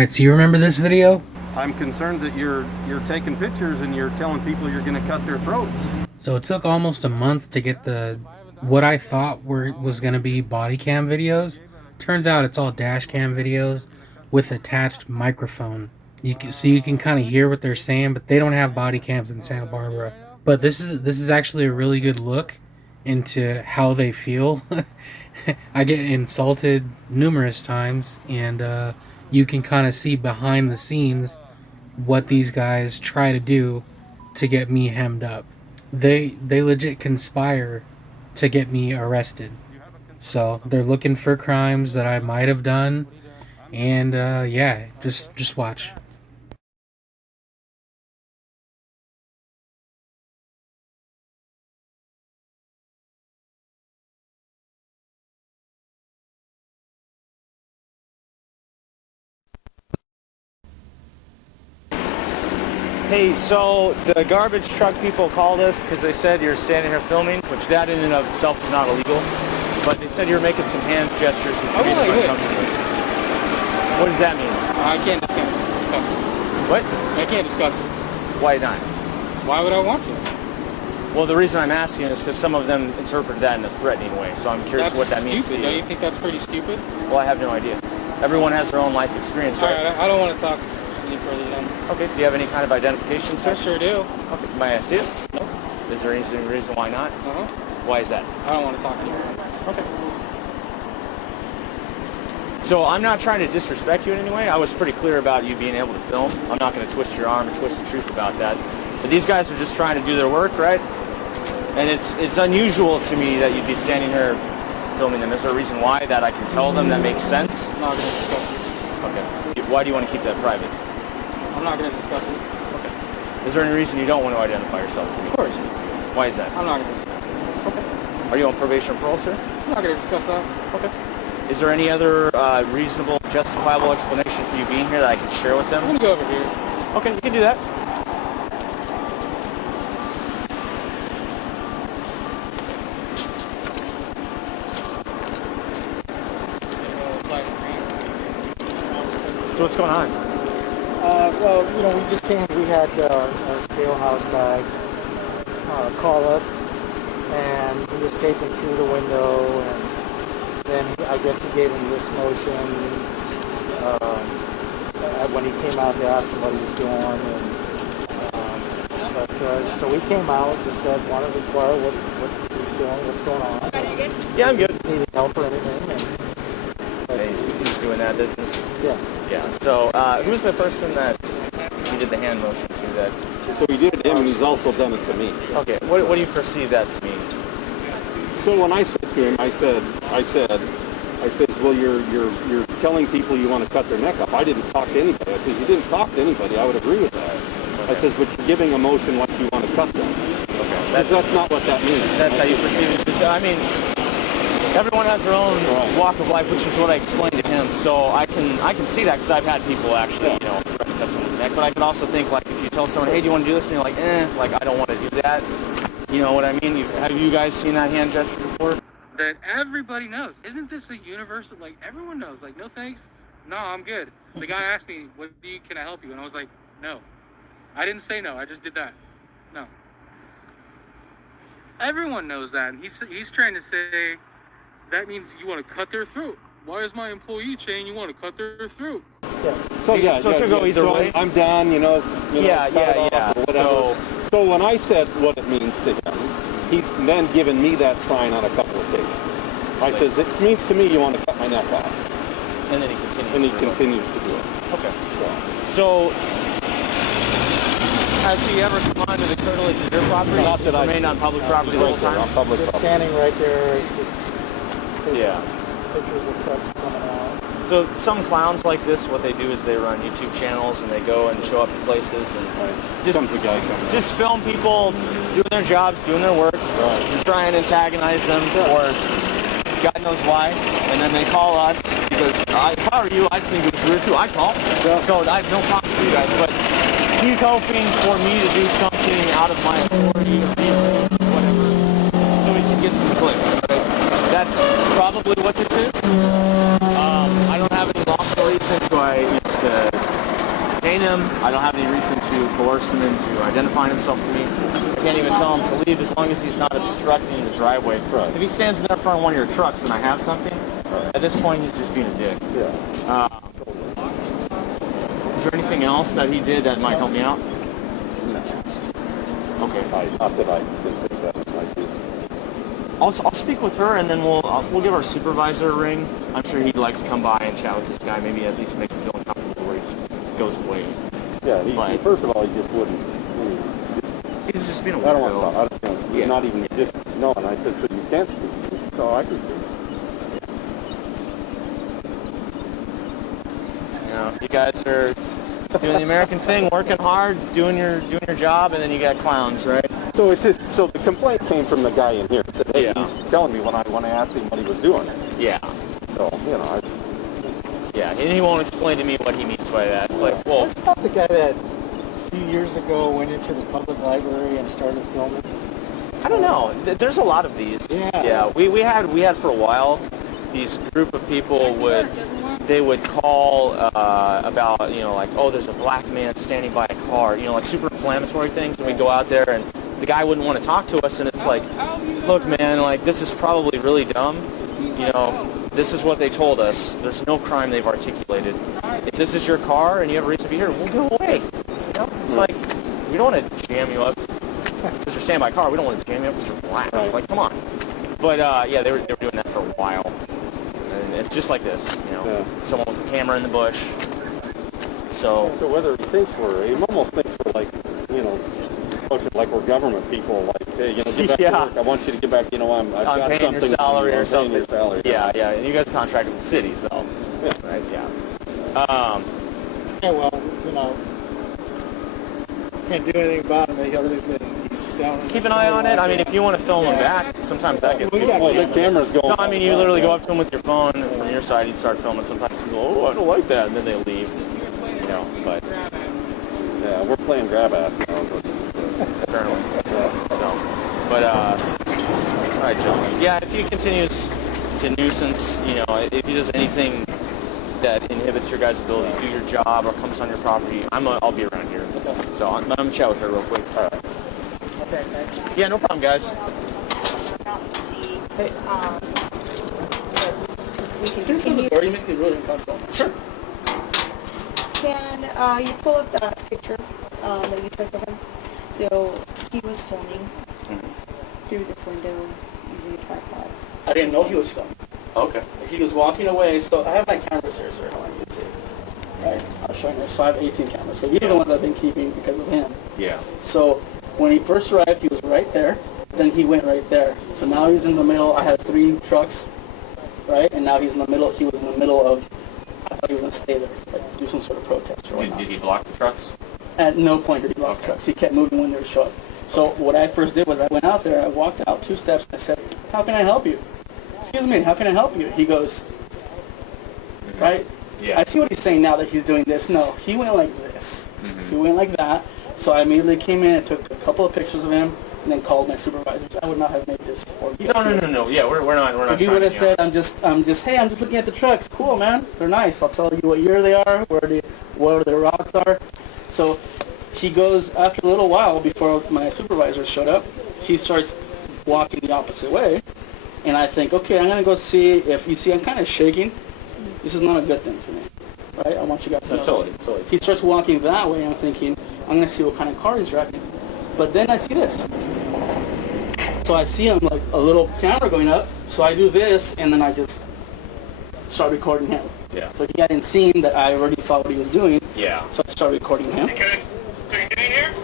Alright, so you remember this video? I'm concerned that you're taking pictures and you're telling people you're going to cut their throats. So it took almost a month to get what I thought was going to be body cam videos. Turns out it's all dash cam videos with attached microphone. You can kind of hear what they're saying, but they don't have body cams in Santa Barbara. But this is actually a really good look into how they feel. I get insulted numerous times, and you can kind of see behind the scenes what these guys try to do to get me hemmed up. They legit conspire to get me arrested. So they're looking for crimes that I might have done, and yeah, just watch. Hey, so the garbage truck people called us because they said you're standing here filming, which that in and of itself is not illegal. But they said you were making some hand gestures. I went like this. What does that mean? I can't discuss it. What? I can't discuss it. Why not? Why would I want to? Well, the reason I'm asking is because some of them interpreted that in a threatening way, so I'm curious what that means to you. Don't you think that's pretty stupid? Well, I have no idea. Everyone has their own life experience, right? All right, I don't want to talk any further then. Okay, do you have any kind of identification, sir? I sure do. Okay, may I see it? Nope. Is there any reason why not? Uh-huh. Why is that? I don't want to talk anymore. Okay. So I'm not trying to disrespect you in any way. I was pretty clear about you being able to film. I'm not going to twist your arm or twist the truth about that. But these guys are just trying to do their work, right? And it's unusual to me that you'd be standing here filming them. Is there a reason why that I can tell them that makes sense? I'm not going to discuss it. Okay. Why do you want to keep that private? I'm not going to discuss it. Okay. Is there any reason you don't want to identify yourself to me? Of course. Why is that? I'm not going to discuss it. Okay. Are you on probation or parole, sir? I'm not going to discuss that. Okay. Is there any other reasonable, justifiable explanation for you being here that I can share with them? I'm going to go over here. Okay, you can do that. So what's going on? Well, you know, we just came, we had our jailhouse guy call us, and he was taping through the window, and then I guess he gave him this motion. When he came out, they asked him what he was doing, and so we came out, just said, wanted to inquire what he's doing, what's going on. Yeah, I'm good. Needed help or anything. And, He's doing that business. yeah. Yeah. So who's the person that he did the hand motion to? That. So he did it to him, and he's also done it to me. Okay. What do you perceive that to mean? So when I said to him, I said, well, you're telling people you want to cut their neck off. I didn't talk to anybody. I said, you didn't talk to anybody. I would agree with that. Okay. I says, but you're giving a motion like you want to cut them. Okay. That's not what that means. That's how you perceive it. I mean, everyone has their own walk of life, which is what I explained to him. So I can see that because I've had people actually, you know, try to cut someone's neck. But I can also think, like, if you tell someone, hey, do you want to do this? And you're like, like, I don't want to do that. You know what I mean? Have you guys seen that hand gesture before? That everybody knows. Isn't this a universal? Like, everyone knows. Like, no thanks. No, I'm good. The guy asked me, can I help you? And I was like, no. I didn't say no. I just did that. No. Everyone knows that. And he's trying to say that means you want to cut their throat. Why is my employee saying you want to cut their throat? Yeah. So it could go either way. I'm done, Yeah. or whatever. So when I said what it means to him, he's then given me that sign on a couple of occasions. I says, it means to me you want to cut my neck off. And then he continues. And he continues to do it. Okay. So, has he ever come onto the curtilage of your property? Not that I remained on public property the whole time? On public Just property. standing right there, just taking Yeah. pictures of trucks coming out. So some clowns like this, what they do is they run YouTube channels and they go and show up to places and Comes the guy coming. just film people doing their jobs, doing their work, and try and antagonize them or God knows why, and then they call us because if I were you, I'd think it was rude too. I'd call. So I have no problem with you guys, but he's hoping for me to do something out of my authority or whatever so he can get some clicks. That's probably what this is. I don't have any long stories, so I confine himself to me. I can't even tell him to leave as long as he's not obstructing the driveway. Right. If he stands in there in front of one of your trucks and I have something, at this point he's just being a dick. Yeah. Is there anything else that he did that might help me out? No. Okay. Not that I can think that's my case. I'll speak with her, and then we'll give our supervisor a ring. I'm sure he'd like to come by and chat with this guy, maybe at least make him feel uncomfortable where he goes away. Yeah, he first of all, he just wouldn't. He's just being a I don't weirdo. want to. Yeah. Not even just no. And I said, so you can't speak. He said, so I can speak. You know, you guys are doing the American thing, working hard, doing your job, and then you got clowns, right? So it's just so the complaint came from the guy in here. He said, hey, Yeah. he's telling me when I asked him what he was doing. Yeah. So you know, Yeah, and he won't explain to me what he means by that. It's like, well, That's not the guy that a few years ago went into the public library and started filming. I don't know. There's a lot of these. Yeah. Yeah. We had for a while. These group of people would call about, you know, like, oh, there's a black man standing by a car, you know, like super inflammatory things. And we go out there and the guy wouldn't want to talk to us, and it's like, look, man, like, this is probably really dumb. You know, this is what they told us. There's no crime they've articulated. If this is your car and you have a reason to be here, we'll go away. You know, it's like, we don't want to jam you up because you're standing by a car. We don't want to jam you up because you're black. Like, come on. But yeah, they were doing that for a while, and it's just like this. You know, someone with a camera in the bush. So whether he thinks he almost thinks we're like, you know, like we're government people. Like, hey, you know, get back to work. I want you to get back. You know, I've got paying something. your salary or I'm paying your something. salary. Yeah, yeah. And you guys contracted with the city, so right, yeah. Yeah, well, you know, can't do anything about him. The other than he's down. Keep an eye on it. I mean, if you want to film him back, sometimes that gets too Well, the camera's going. No, I mean, you literally go up to him with your phone, and from your side, you start filming. Sometimes people go, oh, I don't like that, and then they leave. You know, but yeah, we're playing grab ass now. apparently. So, but all right, John. Yeah, if he continues to nuisance, you know, if he does anything that inhibits your guys' ability to do your job or comes on your property, I'll be around here. So I'm gonna chat with her real quick. All right. Okay, thanks. Yeah, no problem, guys. Hey, we can Can continue. the door? You makes me really uncomfortable. Sure. Can you pull up that picture that you took of him? So he was filming through this window using a tripod. I didn't know he was filming. Okay. He was walking away, so I have my cameras here, sir. I want you to see. Right? I'll show you. So I have 18 cameras. So these are the ones I've been keeping because of him. Yeah. So when he first arrived, he was right there. Then he went right there. So now he's in the middle. I had 3 trucks, right? And now he's in the middle. He was in the middle of, I thought he was going to stay there, like do some sort of protest or whatnot. Did he block the trucks? At no point did he block the trucks. He kept moving when they were short. So what I first did was I went out there, I walked out 2 steps, and I said, how can I help you? Excuse me, how can I help you? He goes, right? Yeah. I see what he's saying now that he's doing this. No, he went like this. He went like that. So I immediately came in and took a couple of pictures of him and then called my supervisors. I would not have made this. No. Yeah, we're not. If he would have said, I'm just, hey, I'm just looking at the trucks. Cool, man. They're nice. I'll tell you what year they are, where the rocks are. So he goes, after a little while, before my supervisor showed up, he starts walking the opposite way. And I think, okay, I'm going to go see if, you see, I'm kind of shaking. This is not a good thing for me, right? I want you guys to know. Totally. He starts walking that way, and I'm thinking, I'm going to see what kind of car he's driving. But then I see this. So I see him, like, a little camera going up, so I do this, and then I just start recording him. Yeah. So he hadn't seen that I already saw what he was doing, Yeah. so I started recording him. Okay, so you're doing here?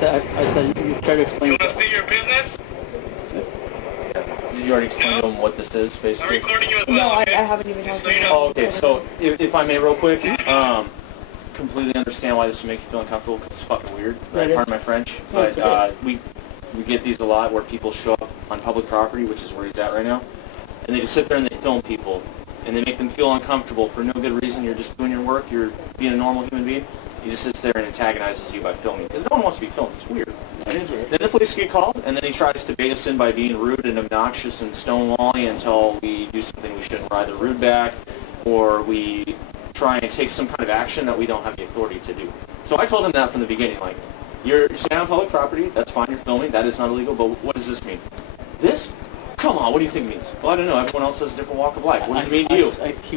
I said, you try to explain You it. want to state your business? Did you already explain to him what this is, I'm basically? recording you as No, well, I okay? haven't even Just had so you to. know. Oh, okay. So if I may, real quick, completely understand why this would make you feel uncomfortable because it's fucking weird. Right? Pardon my French, No, it's but okay. we get these a lot where people show up on public property, which is where he's at right now, and they just sit there and they film people, and they make them feel uncomfortable for no good reason. You're just doing your work. You're being a normal human being. He just sits there and antagonizes you by filming because no one wants to be filmed. It's weird. It is weird. Then the police get called, and then he tries to bait us in by being rude and obnoxious and stonewalling until we do something we shouldn't. We're either rude back, or we try and take some kind of action that we don't have the authority to do. So I told him that from the beginning, like, you're standing on public property, that's fine, you're filming, that is not illegal, but what does this mean? This? Come on, what do you think it means? Well, I don't know, everyone else has a different walk of life. What does it mean to you?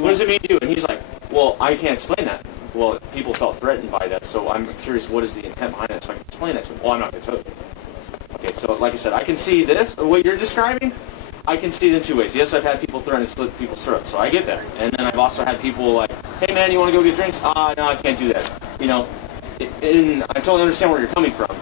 What does it mean to you? And he's like, well, I can't explain that. Well, people felt threatened by that, so I'm curious, what is the intent behind it, so I can explain that to him. Well, I'm not going to tell you. Okay, so like I said, I can see this, what you're describing, I can see it in two ways. Yes, I've had people threaten to slit people's throats, so I get that. And then I've also had people like, hey man, you want to go get drinks? No, I can't do that. You know, and I totally understand where you're coming from.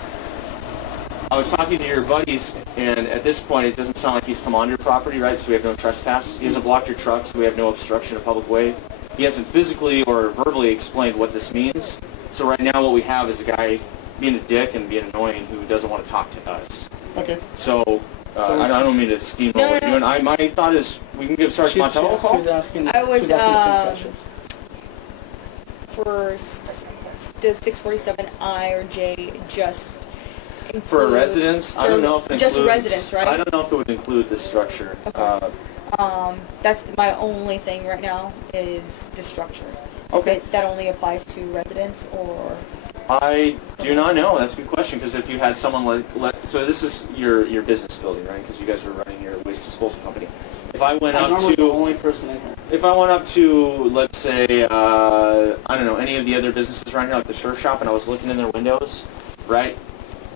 I was talking to your buddies, and at this point, it doesn't sound like he's come on your property, right? So we have no trespass. He hasn't blocked your truck, so we have no obstruction of public way. He hasn't physically or verbally explained what this means. So right now, what we have is a guy being a dick and being annoying who doesn't want to talk to us. Okay. So I don't mean to steamroll what you're doing. My thought is we can give Sergeant Montello a call. She's asking, I was, she's asking the same questions. For does 647I or J just include... For a residence, I don't know if it includes... Just residence, right? I don't know if it would include this structure. Okay. That's my only thing right now is the structure. Okay. That only applies to residents or... I do not know. That's a good question, because if you had someone so this is your business building, right? Because you guys are running your waste disposal company. If I went up to... the only person in here. If I went up to, let's say, I don't know, any of the other businesses around here, like the surf shop, and I was looking in their windows, right?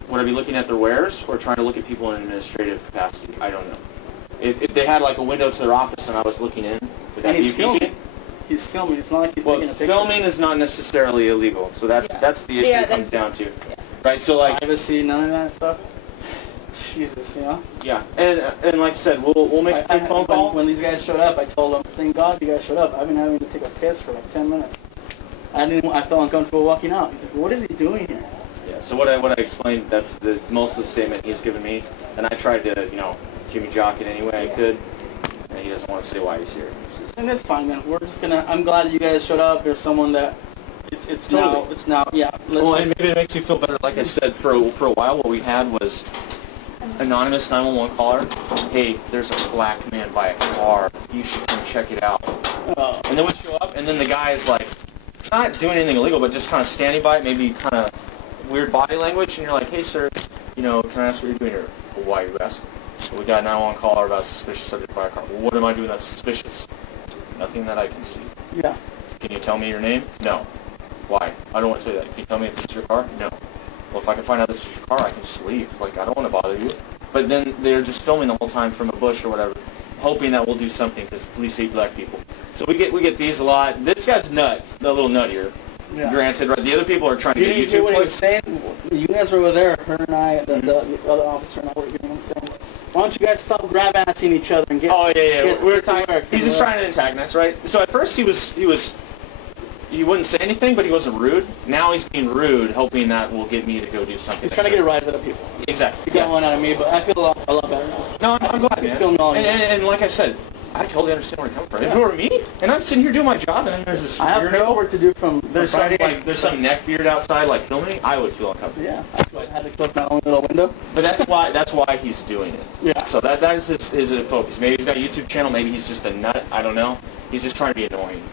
Would I be looking at their wares or trying to look at people in administrative capacity? I don't know. If they had like a window to their office and I was looking in, would that And be he's filming. He's filming. It's not like he's taking a picture. Filming is not necessarily illegal, so that's the issue it comes down to. Yeah. Right, so like... Privacy, none of that stuff. Jesus, you know? Yeah, and like I said, we'll make a quick phone call. When these guys showed up, I told them, thank God you guys showed up. I've been having to take a piss for like 10 minutes. I felt uncomfortable walking out. He's like, what is he doing here? Yeah, so what I explained, that's most of the statement he's given me, and I tried to, Jimmy jock it any way I could, and he doesn't want to say why he's here. And it's fine, man. We're just gonna, I'm glad you guys showed up. There's someone that, it's now, yeah. Well, and maybe it makes you feel better. Like I said, for a while, what we had was anonymous 911 caller. Hey, there's a black man by a car. You should come check it out. And then we show up, and then the guy is like, not doing anything illegal, but just kind of standing by it, maybe kind of weird body language, and you're like, hey, sir, can I ask what you're doing here? Well, why are you asking? Well, we got a 911 caller about a suspicious subject by a car. Well, what am I doing that's suspicious? Nothing that I can see. Yeah. Can you tell me your name? No. Why? I don't want to tell you that. Can you tell me if it's your car? No. Well, if I can find out this is your car, I can just leave. Like, I don't want to bother you. But then they're just filming the whole time from a bush or whatever, hoping that we'll do something because police hate black people. So we get these a lot. This guy's nuts, a little nuttier. Yeah. Granted, right? The other people are trying to get YouTube what he was clicks. saying? You guys were over there, her and I, the other officer and I were getting him saying, why don't you guys stop grab-assing each other and get... Oh, yeah. Get, we were talking. He's just trying to antagonize, right? So at first he wouldn't say anything, but he wasn't rude. Now he's being rude, hoping that will get me to go do something. He's trying to get a rise out of people. Exactly. He got one out of me, but I feel a lot better now. No, I'm glad, man. And like I said, I totally understand where you're coming from. If it were me, and I'm sitting here doing my job, and then there's this I have weirdo, paperwork to do from Friday. There's some neck beard outside, like filming. I would feel uncomfortable. Yeah, I had to close my own little window. But that's why he's doing it. Yeah. So that is his focus. Maybe he's got a YouTube channel. Maybe he's just a nut. I don't know. He's just trying to be annoying.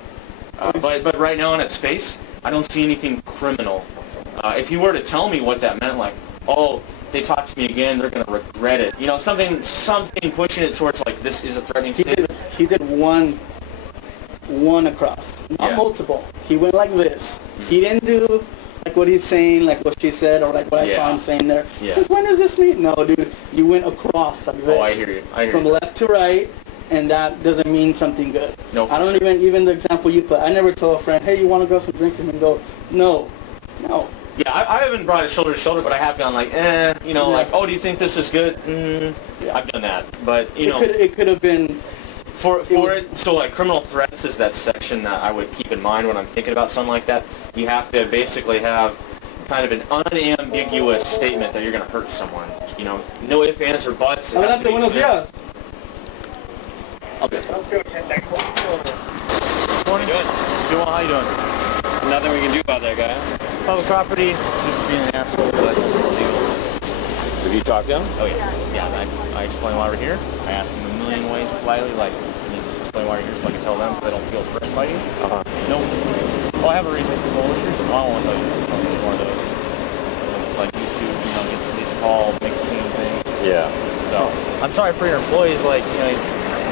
But right now on its face, I don't see anything criminal. If he were to tell me what that meant, like, oh, they talk to me again, they're going to regret it. Something pushing it towards, like, this is a threatening statement. He did one across, not multiple. He went like this. Mm-hmm. He didn't do like what he's saying, like what she said, or like what I saw him saying there. Yeah. Because when does this mean? No, dude, you went across like this. Oh, I hear you. From left to right, and that doesn't mean something good. No. I don't even the example you put. I never tell a friend, hey, you want to go for drinks, and go, no. Yeah, I haven't brought it shoulder to shoulder, but I have gone like, like, oh, do you think this is good? Yeah. I've done that, but it could have been for it. So like criminal threats is that section that I would keep in mind when I'm thinking about something like that. You have to basically have kind of an unambiguous statement that you're going to hurt someone. No ifs, ands, or buts. I left the windows, yes. Okay. Morning. Good. How you doing? Nothing we can do about that guy. Public property, just being an asshole, but legal. Have you talked to him? Oh yeah. I explain why we're here. I asked him a million ways politely, like, can you just explain why you're here so I can tell them so they don't feel threatened by you? Uh-huh. No. Well, I have a reason for bullshit. Well, I don't want to tell you more of those. Like YouTube, you know, these call, make a scene thing. Yeah. So, I'm sorry for your employees, like, you know,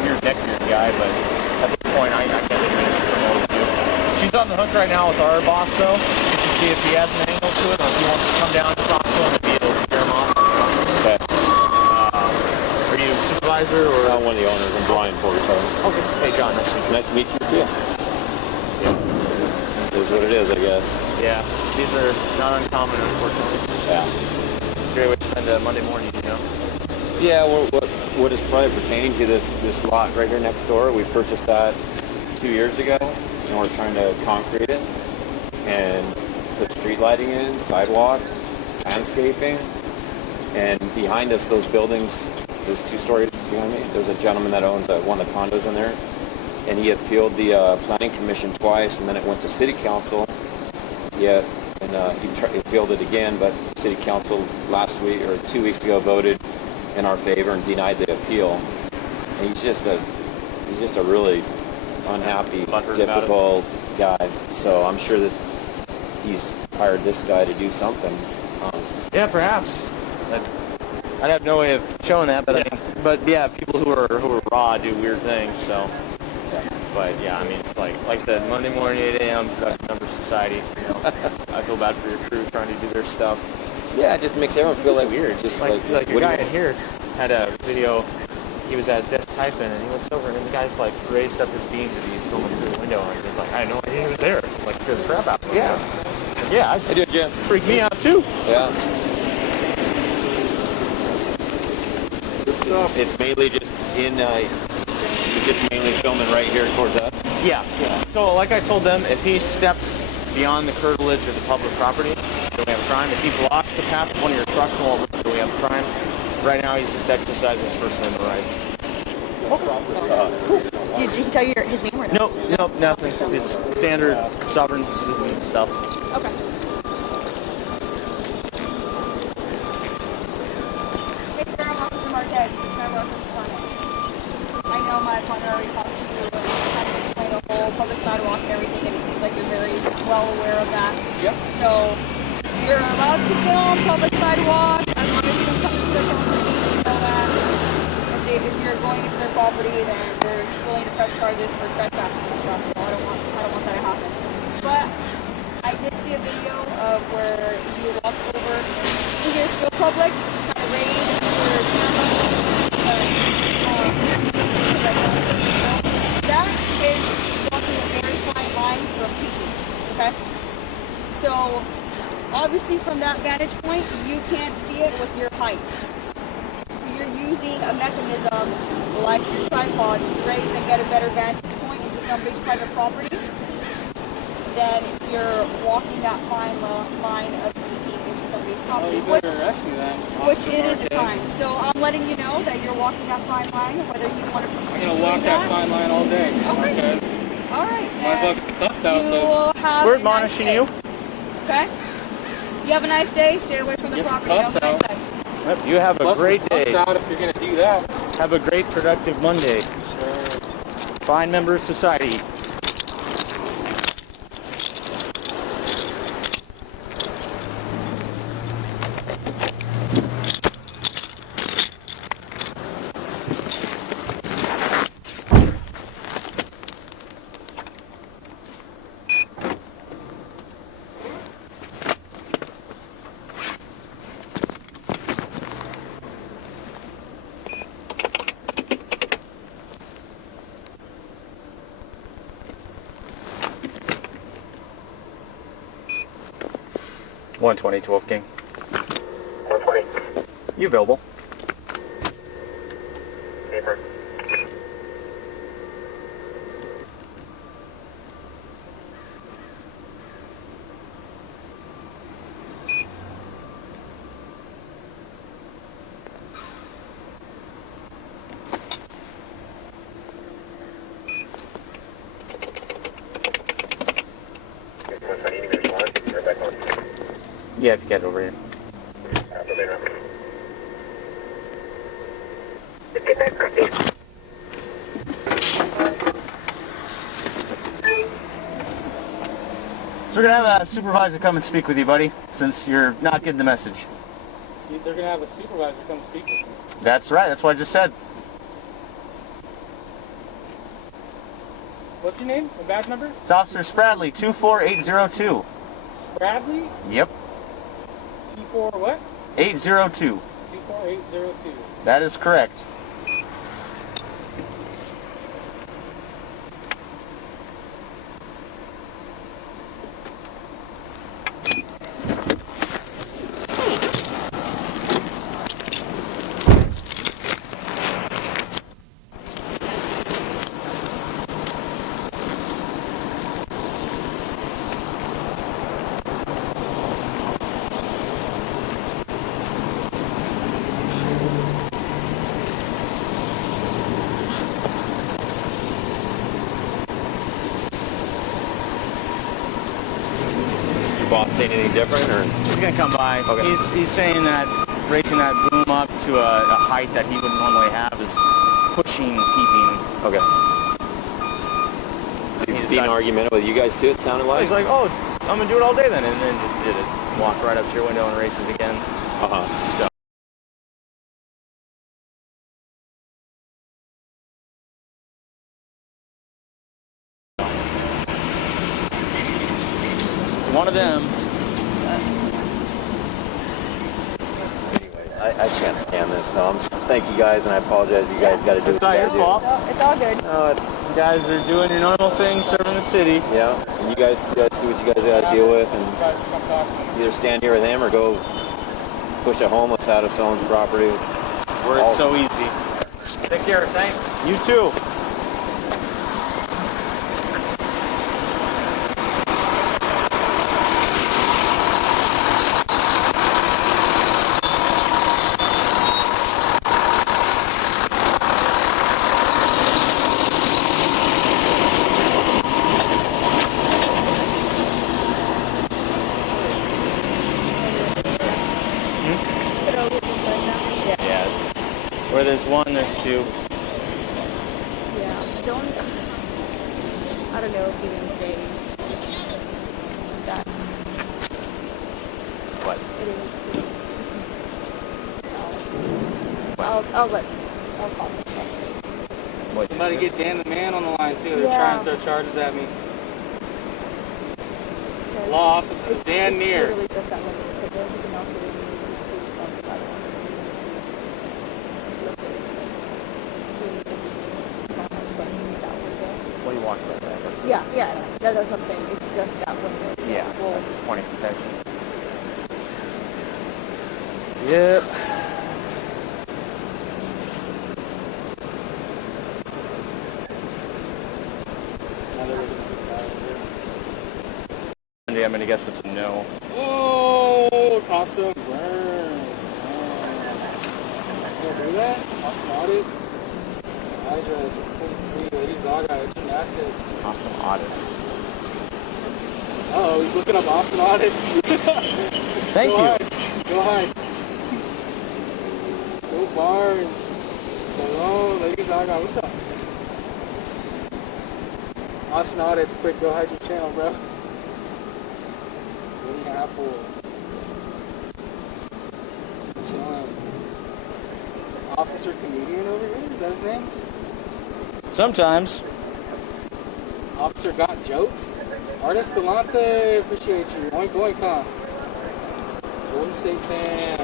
you're a decorative guy, but at this point, I can't do it. She's on the hook right now with our boss, though, just to see if he has an angle to it, or if he wants to come down and talk to him, maybe it'll scare him off. Okay. Are you a supervisor, or? I'm one of the owners. I'm Brian Porter. Okay. Hey, John, nice to meet you. Nice to meet you, too. It is what it is, I guess. Yeah, these are not uncommon, unfortunately. Yeah. Great way to spend a Monday morning, you know? Yeah, what is probably pertaining to this lot right here next door, we purchased that 2 years ago, and we're trying to concrete it and put street lighting in, sidewalks, landscaping, and behind us, those buildings, there's 2 stories behind me. There's a gentleman that owns one of the condos in there, and he appealed the planning commission twice, and then it went to city council. Yeah, and he appealed it again, but city council last week or 2 weeks ago voted in our favor and denied the appeal. And he's just a really unhappy, difficult guy. So I'm sure that he's hired this guy to do something. Yeah, perhaps. I'd have no way of showing that, but yeah, people who are raw do weird things. So, but yeah, I mean, it's like I said, Monday morning, 8 a.m. Productive Member Society. You know, I feel bad for your crew trying to do their stuff. Yeah, it just makes everyone feel like weird. Just like your guy in here had a video. He was at his desk typing, and he looks over, and the guy's like raised up his beam to be filming through the window, and he's like, I had no idea he was there. Like, scared the crap out of me. Yeah, I did, Jim. Freaked me out too. Yeah. It's mainly just mainly filming right here towards us. Yeah. So, like I told them, if he steps beyond the curtilage of the public property, then we have a crime. If he blocks the path of one of your trucks and won't move, then we have a crime. Right now, he's just exercising his First Amendment rights. Did he tell you his name or no? Nope, nothing. It's standard sovereign citizen stuff. Okay. I know my partner already talked to you and kind of explained the whole public sidewalk and everything, and it seems like you're very well aware of that. Yep. So you're allowed to film public sidewalk as long as you don't come into their property. So that if you're going into their property, then they're willing to press charges for trespassing and stuff. So I don't want that to happen. But I did see a video of where you walked over. You're still public, kind of raised your camera. That is walking a very fine line from peeking, okay? So, obviously from that vantage point, you can't see it with your height. So you're using a mechanism like your tripod to raise and get a better vantage point into somebody's private property. Then you're walking that fine line of peeking into somebody's property. Oh, you better arrest me then. Which it is a crime. So I'm letting you know that you're walking that fine line, whether you want to proceed. I'm gonna walk that fine line all day. Okay. All right. Might as well get the dust out. We're admonishing you. Okay. You have a nice day. Stay away from the property. Dust out. Yep, you have a great day. Out if you're gonna do that. Have a great, productive Monday. Sure. Fine member of society. $120 to Wolfgang. 120. You available? Paper. Yeah, if you get over here. So we're gonna have a supervisor come and speak with you, buddy, since you're not getting the message. They're gonna have a supervisor come speak with me. That's right. That's what I just said. What's your name? A badge number? It's Officer Spradley, 24802. Bradley? Yep, P4 what? 802. 24802. That is correct. Boss saying anything different, or? He's gonna come by. Okay. He's saying that raising that boom up to a height that he wouldn't normally have is pushing, keeping. Okay. Is he being argumentative with you guys too, it sounded like? He's like, oh, I'm gonna do it all day then, and then just did it. Walked right up to your window and raced it again. Uh-huh. So. One of them. Anyway, I can't stand this, so thank you guys, and I apologize. You guys got to do It's what you not your got to do. fault. No, it's all good. No, it's, You guys are doing your normal thing, serving the city. yeah, and you guys see what you guys got to deal with, and Supervisor come talk to me. either stand here with him or go push a homeless out of someone's property. Where it's so easy. Take care, thanks. You too. Yeah. Where there's one, there's two. Yeah, don't. I don't know if you can say that. What? It is. I'll call it. What? I'm about to get Dan the man on the line too. They're Yeah. trying to throw charges at me. Law officer Dan Neer. Literally just that one. Because everything else is from the other one. What do you want about that? Yeah, that's what I'm saying. It's just that one. Yeah. Well, Point of protection. Yep. I'm gonna guess it's a no. Oh, cops don't burn. Don't do that? Awesome audits. Address, free ladies dog out gymnastics. Awesome audits. Oh, he's looking up Austin audits. Thank Go you. Hide. Go hide. Go Barnes. Hello, ladies dog out. What's up? Austin audits, quick, go hide your channel, bro. Winnie Apple. Chilling. Officer comedian over here? Is that his name? Sometimes. Officer got jokes? Artist Galante, appreciate you. Oink oink, huh? Golden State fan.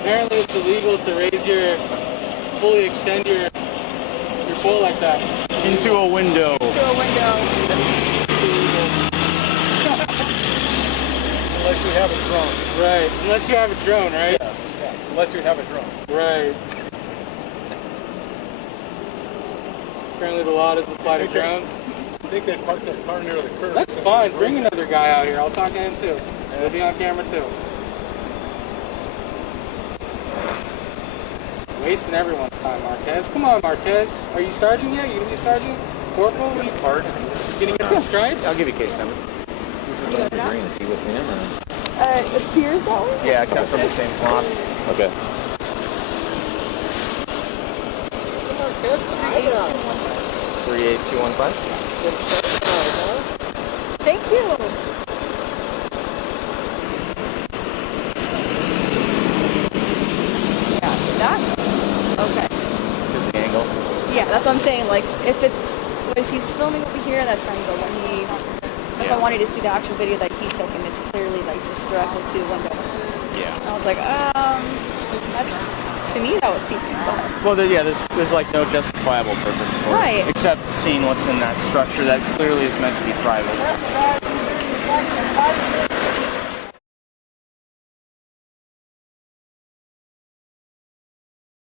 Apparently it's illegal to raise your, fully extend your foot like that. Into a window. to a window. Unless you have a drone. Right. Unless you have a drone, right? Yeah. Unless you have a drone. Right. Apparently the law doesn't apply to drones. I think they parked that car near the curb. That's fine. Bring another guy out here. I'll talk to him too. He'll be on camera too. Wasting everyone's time, Marquez. Come on, Marquez. Are you sergeant yet? You gonna be sergeant? Corporal? You gonna get some stripes? I'll give you a case number. Green, is he with him or? It appears that way? Yeah, I come from the same plot. Okay. Marquez, 38215. Thank you. Yeah, that's okay. Just the angle. Yeah, that's what I'm saying. Like, if he's filming over here, that's fine. But when that's why I wanted to see the actual video that he took, and it's clearly like just directly to the window. Yeah. I was like, that's, to me that was peeking. Well, there's like no justifiable purpose for Right. it, except seeing what's in that structure that clearly is meant to be private.